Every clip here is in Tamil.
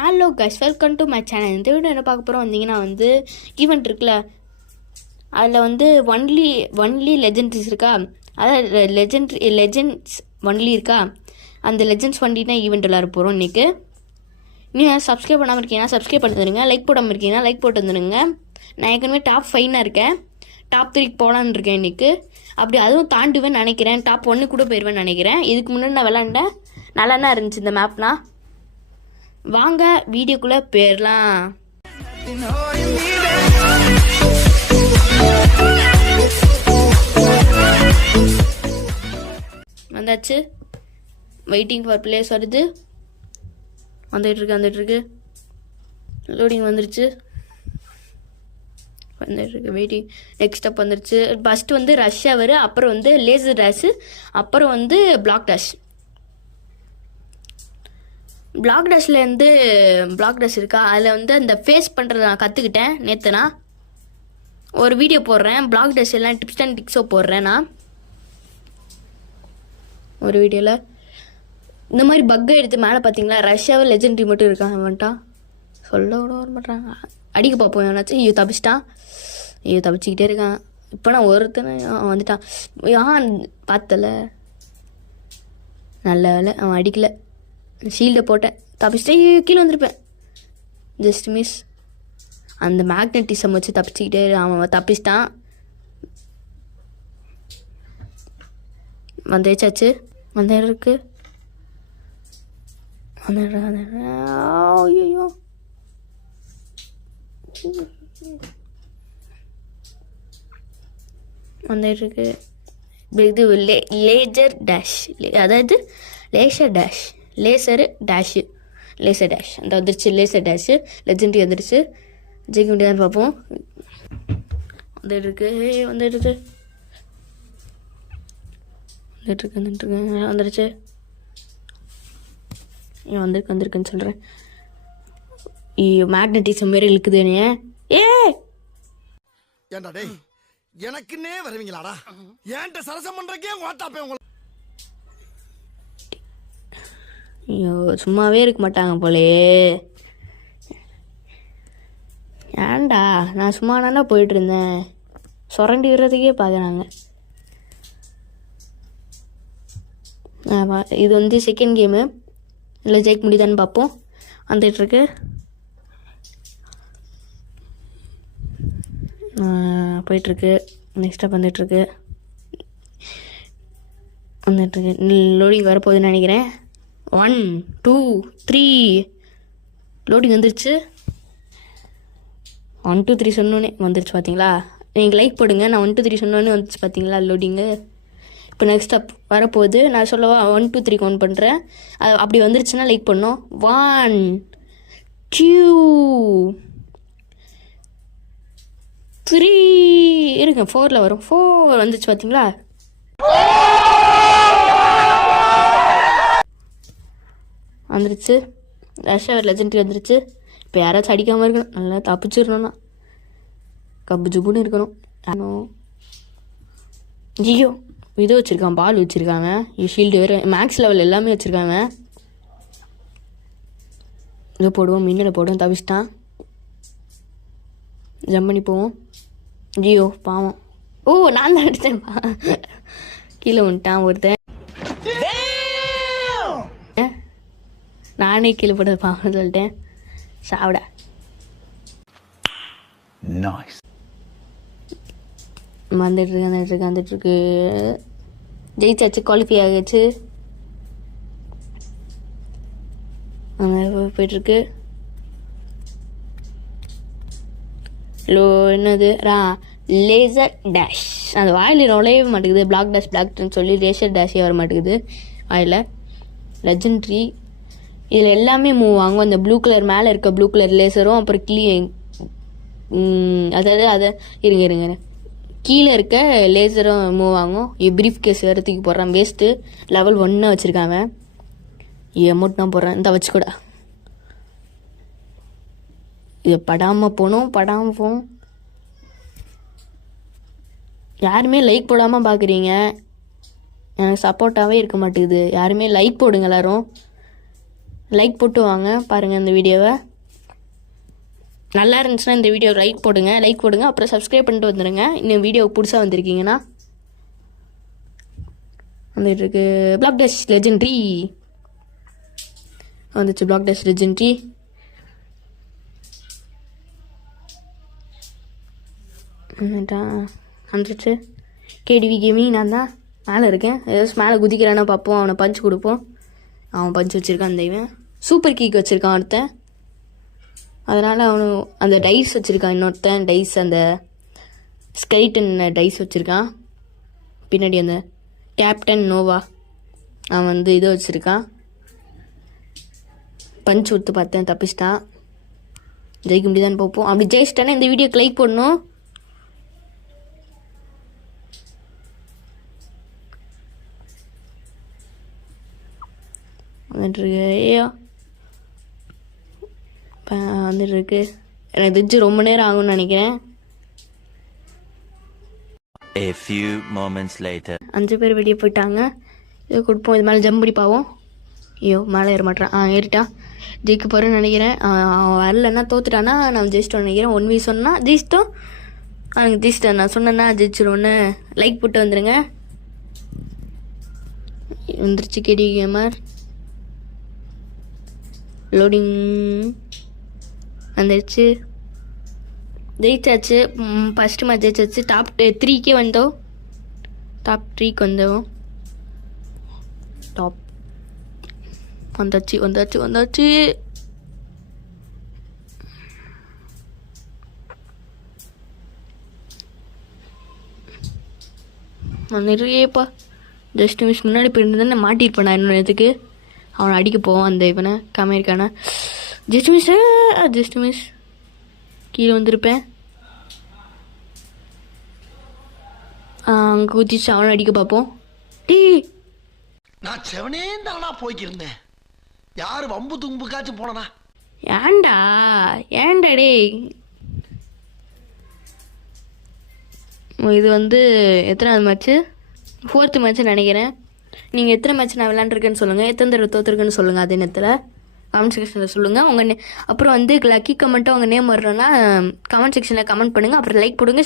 Hello guys, welcome to my channel. இந்த வீடியோ என்ன பார்க்க போகிறோம் வந்தீங்கன்னா ஈவெண்ட் இருக்குல்ல, அதில் ஒன்லி லெஜெண்ட்ரிஸ் இருக்கா, அதாவது லெஜெண்ட்ஸ் ஒன்லி இருக்கா, அந்த லெஜெண்ட்ஸ் ஒன்லினா ஈவெண்ட் விளாட போகிறோம் இன்றைக்கி. நீங்கள் சப்ஸ்கிரைப் பண்ணாமல் இருக்கீங்கன்னா சப்ஸ்கிரைப் பண்ணி தருங்க, லைக் போடாமல் இருக்கீங்கன்னா லைக் போட்டு வந்துடுங்க. நான் ஏற்கனவே டாப் 5 இருக்கேன், டாப் 3 போகலான்னு இருக்கேன் இன்றைக்கி. அப்படி அதுவும் தாண்டுவேன்னு நினைக்கிறேன், டாப் 1 கூட போயிடுவேன்னு நினைக்கிறேன். இதுக்கு முன்னாடி நான் விளாண்டேன், நல்லா இருந்துச்சு இந்த மேப்னா. வாங்க வீடியோக்குள்ளே போயிடலாம். வந்தாச்சு, வெயிட்டிங் ஃபார் பிளேஸ் வருது, வந்துட்டு இருக்கு. லோடிங் வந்துருச்சு, வெயிட்டிங். நெக்ஸ்ட் ஸ்டெப் வந்துருச்சு. ஃபஸ்ட்டு ரஷ் ஹவர், அப்புறம் லேசர் டேஷு, அப்புறம் பிளாக் டேஷ். பிளாக் டேஷ் இருக்கா, அதில் அந்த ஃபேஸ் பண்ணுறத நான் கற்றுக்கிட்டேன் நேற்று. நான் ஒரு வீடியோ போடுறேன், பிளாக் டேஷ் எல்லாம் டிப்ஸ் அண்ட் டிக்ஸோ போடுறேன் நான் ஒரு வீடியோவில். இந்த மாதிரி பக்கை எடுத்து மேலே பார்த்தீங்களா, ரஷ்யாவை லெஜெண்டரி மட்டும் இருக்கான் வந்துட்டான், சொல்ல விட வர மாட்டாங்க. அடிக்க பார்ப்போம் எவனாச்சும். ஐயோ தப்பிச்சிட்டான், ஐயோ தப்பிச்சிக்கிட்டே இருக்கான். இப்போ நான் ஒருத்தனை வந்துட்டான், பார்த்தல, நல்ல வேலை அவன் அடிக்கலை. ஷீல்டை போட்டேன், தப்பிச்சிட்டே கீழே வந்திருப்பேன், ஜஸ்ட் மிஸ். அந்த மேக்னட்டிசம் வச்சு தப்பிச்சுக்கிட்டே அவன் தப்பிச்சிட்டான். வந்தாச்சு, இருக்கு. ஐயோ வந்துருக்கு. இது லேசர் டேஷ், அதாவது லேசர் டேஷ் அந்த வந்துருச்சு. லேசர் டேஷு லெஜெண்டரி வந்துருச்சு. ஜெயிக்க முடியாதுன்னு பார்ப்போம். வந்துருக்கு வந்துருச்சு. வந்திருக்குன்னு சொல்கிறேன். மேக்னட்டிசம் மாரி இழுக்குது என்னைய. ஏண்டா டேய், எனக்குன்னே வருவீங்களாடா? ஏன்ட்ட சரசம் பண்றக்கே ஓட்டாப்பே உங்களை. ஐயோ சும்மாவே இருக்க மாட்டாங்க போலே. ஏன்டா நான் சும்மா தானே போயிட்டு இருந்தேன், சுரண்டி விடுறதுக்கே பார்க்குறாங்க. இது செகண்ட் கேமு, இல்லை ஜெயிக்க முடியுதான்னு பார்ப்போம். வந்துட்டுருக்கு. போயிட்டுருக்கு. நெக்ஸ்ட் ஸ்டெப் வந்துட்டுருக்கு. லோடிங் வரப்போகுதுன்னு நினைக்கிறேன். 1 2 3 லோடிங் வந்துருச்சு. 1 2 3 சொன்னோன்னே வந்துருச்சு பார்த்தீங்களா. நீங்கள் லைக் போடுங்க, நான் 1 2 3 சொன்னோன்னே வந்துச்சு பார்த்தீங்களா லோடிங்கு. இப்போ நெக்ஸ்ட் ஸ்டெப் வரப்போகுது, நான் சொல்லவா 1 2 3 கவுண்ட் பண்ணுறேன். அப்படி வந்துருச்சுன்னா லைக் பண்ணோம். 1 2 3 இருங்க, 4ல் வரும். 4 வந்துச்சு பார்த்தீங்களா. வந்துருச்சு. ரஷ்யா லெஜெண்டரி வந்துருச்சு. இப்போ யாராச்சும் அடிக்காமல் இருக்கணும், நல்லா தப்பிச்சிடணும்னா கப்பு ஜுப்புன்னு இருக்கணும். ஐயோ இது வச்சுருக்கான், பால் வச்சுருக்காங்க, ஷீல்டு வேறு, மேக்ஸ் லெவல் எல்லாமே வச்சுருக்காங்க. இதோ போடுவோம், மின்னலை போடுவோம். தப்பிச்சிட்டான். ஜம்ப் பண்ணி போவோம். ஐயோ பாவம். ஓ நான் தான் அடித்தேன், கீழே வந்துட்டான் ஒருத்தன். நானே கீழே போட்டது பாவம் சொல்லிட்டேன். சாப்பிட வந்துட்டுருக்கு. ஜெயிச்சாச்சு, குவாலிஃபை ஆகிடுச்சு. போயிட்டுருக்கு. என்னது லேசர் டேஷ், அந்த வாயில் நுழையவே மாட்டேங்குது. பிளாக் டேஷ்னு சொல்லி லேசர் டேஷே வர மாட்டேங்குது வாயில். லெஜெண்டரி இதில் எல்லாமே மூவ் ஆகும். அந்த ப்ளூ கலர் மேலே இருக்க ப்ளூ கலர் லேசரும், அப்புறம் அதாவது இருங்க கீழே இருக்க லேசரும் மூவ் ஆகும். பிரீஃப் கேஸ் வேறு தூக்கி போடுறான், வேஸ்ட்டு. லெவல் 1 வச்சுருக்காங்க. அமௌண்ட் தான் போடுறேன், இந்த வச்சு கூட. இதை படாமல் போகணும். யாருமே லைக் போடாமல் பார்க்குறீங்க, எனக்கு சப்போர்ட்டாகவே இருக்க மாட்டேங்குது. யாருமே லைக் போடுங்க எல்லாரும். லைக் போட்டு வாங்க பாருங்கள் இந்த வீடியோவை. நல்லா இருந்துச்சுன்னா இந்த வீடியோ லைக் போடுங்க. அப்புறம் சப்ஸ்கிரைப் பண்ணிட்டு வந்துடுங்க. இன்னும் வீடியோ புதுசாக வந்திருக்கீங்கன்னா. வந்துட்டு இருக்கு பிளாக் டேஷ் லெஜெண்ட்ரி வந்துச்சு. பிளாக் டேஷ் லெஜெண்ட்ரி வந்துச்சு. கேடிவி கேமிங் நான் தான் மேலே இருக்கேன். ஏதாச்சும் மேலே குதிக்கிறானா பார்ப்போம். அவனை பஞ்சு கொடுப்போம். அவன் பஞ்சு வச்சுருக்கான். அந்த இவன் சூப்பர் கீக் வச்சுருக்கான் ஒருத்தன். அதனால் அவனு அந்த டைஸ் வச்சுருக்கான். இன்னொருத்தன் டைஸ் அந்த ஸ்கெலிட்டன் டைஸ் வச்சுருக்கான். பின்னாடி அந்த கேப்டன் நோவா அவன் வந்து இதை வச்சுருக்கான். பஞ்ச் கொடுத்து பார்த்தேன், தப்பிச்சிட்டான். ஜெயிக்க முடியுதான்னு பார்ப்போம். அப்படி ஜெயிச்சிட்டானே இந்த வீடியோக்கு லைக் போடணும். வந்துட்டுருக்கு. ஐயோ வந்துட்டுருக்கு. எனக்கு தெரிஞ்சு ரொம்ப நேரம் ஆகும்னு நினைக்கிறேன். A few moments later. 5 பேர் வெளியே போயிட்டாங்க. இது கொடுப்போம். இது மேலே ஜம்ப் பண்ணி பாவோம். ஐயோ மேலே ஏற மாட்டான். ஏறிட்டான். ஜெயிக்க போகிறேன்னு நினைக்கிறேன். அவன் வரலன்னா தோத்துட்டானா நான் ஜெயிச்சிட்டோன்னு நினைக்கிறேன். 1v சொன்னால் ஜெயிச்சிட்டோம். எனக்கு ஜெயிச்சிட்டேன். நான் சொன்னேன்னா ஜெயிச்சிருவோன்னு. லைக் போட்டு வந்துடுங்க. வந்துருச்சு கேடி கேமர். லோடிங் வந்துடுச்சு. ஜெயிச்சாச்சு. ஃபஸ்ட்டு மேட்ச் ஜெயிச்சாச்சு. டாப் 3க்கே வந்தோம். டாப் 3க்கு வந்தோம். டாப் வந்தாச்சு. நிறையப்பா ஜஸ்ட் மிஸ் முன்னாடி போயிருந்தா நான் மாட்டிருப்பேன். நான் இன்னொரு இடத்துக்கு அவனை அடிக்க போவான். அந்த இவனை கமெரிக்கான ஜஸ்ட் மிஸ் கீழே வந்திருப்பேன். அங்கே குதிச்சு அவனை அடிக்க பார்ப்போம். டீ நான் செவனே தானா போய்க்கிருந்தேன். யாரு வம்பு தும்புக்காச்சும் போனனா? ஏன்டா டே. இது வந்து எத்தனாவது மேட்ச்சு? 4th மேட்ச்சு நினைக்கிறேன். நீங்கள் எத்தனை மேட்ச் நான் விளாண்டுருக்கேன்னு சொல்லுங்கள். எத்தனை தடவை தோற்றுருக்குன்னு சொல்லுங்கள். அதே நேரத்தில் கமெண்ட் செக்ஷனில் சொல்லுங்கள். உங்கள் அப்புறம் வந்து லக்கி கமெண்ட்டாக உங்கள் நேம் வர்றோன்னா கமெண்ட் செக்ஷனில் கமெண்ட் பண்ணுங்கள். அப்புறம் லைக் போடுங்க.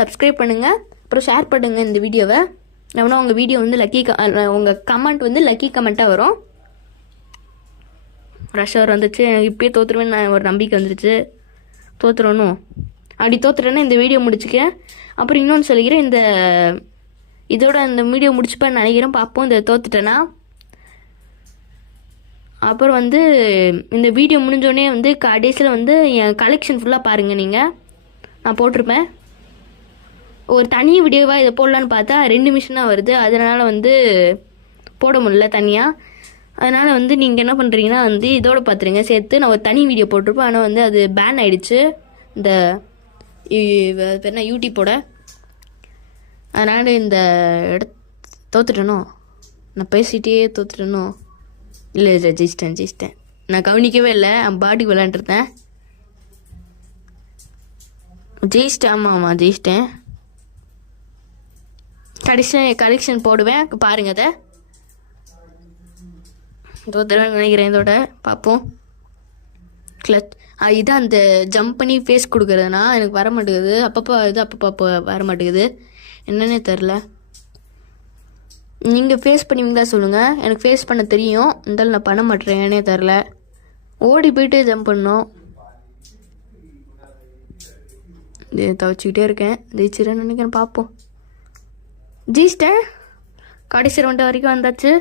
சப்ஸ்கிரைப் பண்ணுங்கள். அப்புறம் ஷேர் பண்ணுங்கள் இந்த வீடியோவை. எவனா உங்கள் வீடியோ வந்து உங்கள் கமெண்ட் வந்து லக்கி கமெண்ட்டாக வரும். ரஷ் அவர் வந்துச்சு. எனக்கு இப்போயே தோற்றுருவேன்னு நான் ஒரு நம்பிக்கை வந்துருச்சு. தோற்றுறணும். அப்படி தோற்றுறேன்னா இந்த வீடியோ முடிச்சுக்கேன். அப்புறம் இன்னொன்று சொல்லிக்கிறேன். இதோட இந்த வீடியோ முடிச்சுப்பேன்னு நினைக்கிறேன். பார்ப்போம் இந்த தோத்துட்டேன்னா. அப்புறம் வந்து இந்த வீடியோ முடிஞ்சோடனே வந்து கடைசியில் வந்து என் கலெக்ஷன் ஃபுல்லாக பாருங்கள். நீங்கள் நான் போட்டிருப்பேன். ஒரு தனி வீடியோவாக இதை போடலான்னு பார்த்தா 2 மிஷினாக வருது. அதனால் வந்து போட முடியல தனியாக. அதனால் வந்து நீங்கள் என்ன பண்ணுறீங்கன்னா வந்து இதோட பார்த்துருங்க சேர்த்து. நான் ஒரு தனி வீடியோ போட்டிருப்பேன். ஆனால் வந்து அது பேன் ஆகிடுச்சு இந்த என்ன யூடியூப்போட. அதனால் இந்த தோத்துட்டணும். நான் பேசிகிட்டே தோத்துட்டணும். இல்லை ஜெயிச்சிட்டேன். நான் கவனிக்கவே இல்லை. பாடி விளாண்டுருந்தேன். ஜெயிச்சிட்டேன். ஆமாம் ஜெயிச்சிட்டேன். கடைசியாக கலெக்ஷன் போடுவேன். பாருங்கள் அதை. தோத்துறேன்னு நினைக்கிறேன். இதோட பார்ப்போம். கிளச் இதான் அந்த ஜம்ப் பண்ணி ஃபேஸ் கொடுக்குறதுனா எனக்கு வர மாட்டேங்குது. அப்பப்போ வர மாட்டேங்குது. என்னன்னே தெரில. நீங்கள் ஃபேஸ் பண்ணுவீங்களா சொல்லுங்கள். எனக்கு ஃபேஸ் பண்ண தெரியும். இருந்தாலும் நான் பண்ண மாட்டேறேன். என்னன்னே தெரில. ஓடி போயிட்டு ஜம்ப் பண்ணோம். தவச்சிக்கிட்டே இருக்கேன். ஜெயிச்சிடறேன்னு நினைக்கிறேன். பார்ப்போம். ஜெயிச்சிட்டேன். கடைசி ரவுண்டு வரைக்கும் வந்தாச்சு.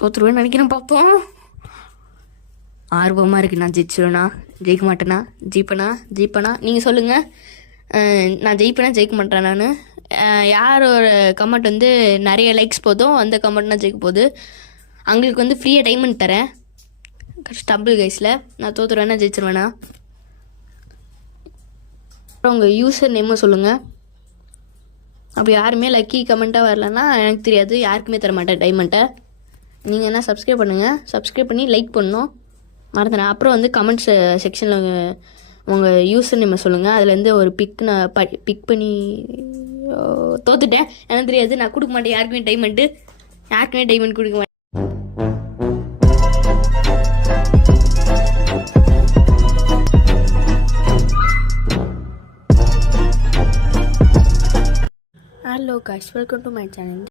தோற்றுருவேன்னு நினைக்கிறேன். பார்ப்போம். ஆர்வமாக இருக்குது. நான் ஜெயிச்சிருவேனா ஜெயிக்க மாட்டேனா? ஜெயிப்பேனா நீங்கள் சொல்லுங்கள். நான் ஜெயிக்க மாட்டேன். நான் யார் ஒரு கமெண்ட் வந்து நிறைய லைக்ஸ் போதும் அந்த கமெண்ட்னா ஜெயிக்க போகுது. அவங்களுக்கு வந்து ஃப்ரீயாக டைமண்ட் தரேன் டபுள் கைஸில். நான் தோற்றுருவேனா ஜெயிச்சிருவேனா? அப்புறம் உங்கள் யூசர் நேமும் சொல்லுங்கள். அப்படி யாருமே லக்கி கமெண்ட்டாக வரலன்னா எனக்கு தெரியாது. யாருக்குமே தர மாட்டேன் டைமண்ட்டை. நீங்கள் என்ன சப்ஸ்கிரைப் பண்ணுங்கள். சப்ஸ்கிரைப் பண்ணி லைக் பண்ணணும் மறந்துடுறேன். அப்புறம் வந்து கமெண்ட்ஸ் செக்ஷனில் உங்கள் யூசர் நேமை சொல்லுங்கள். அதுலேருந்து ஒரு பிக் நான் பிக் பண்ணி தோத்துட்டேன், எனக்கு தெரியாது, நான் கொடுக்க மாட்டேன் யாருக்குமே டைமண்டு, யாருக்குமே டைமண்ட் கொடுக்க மாட்டேன். Hello guys, welcome to my channel.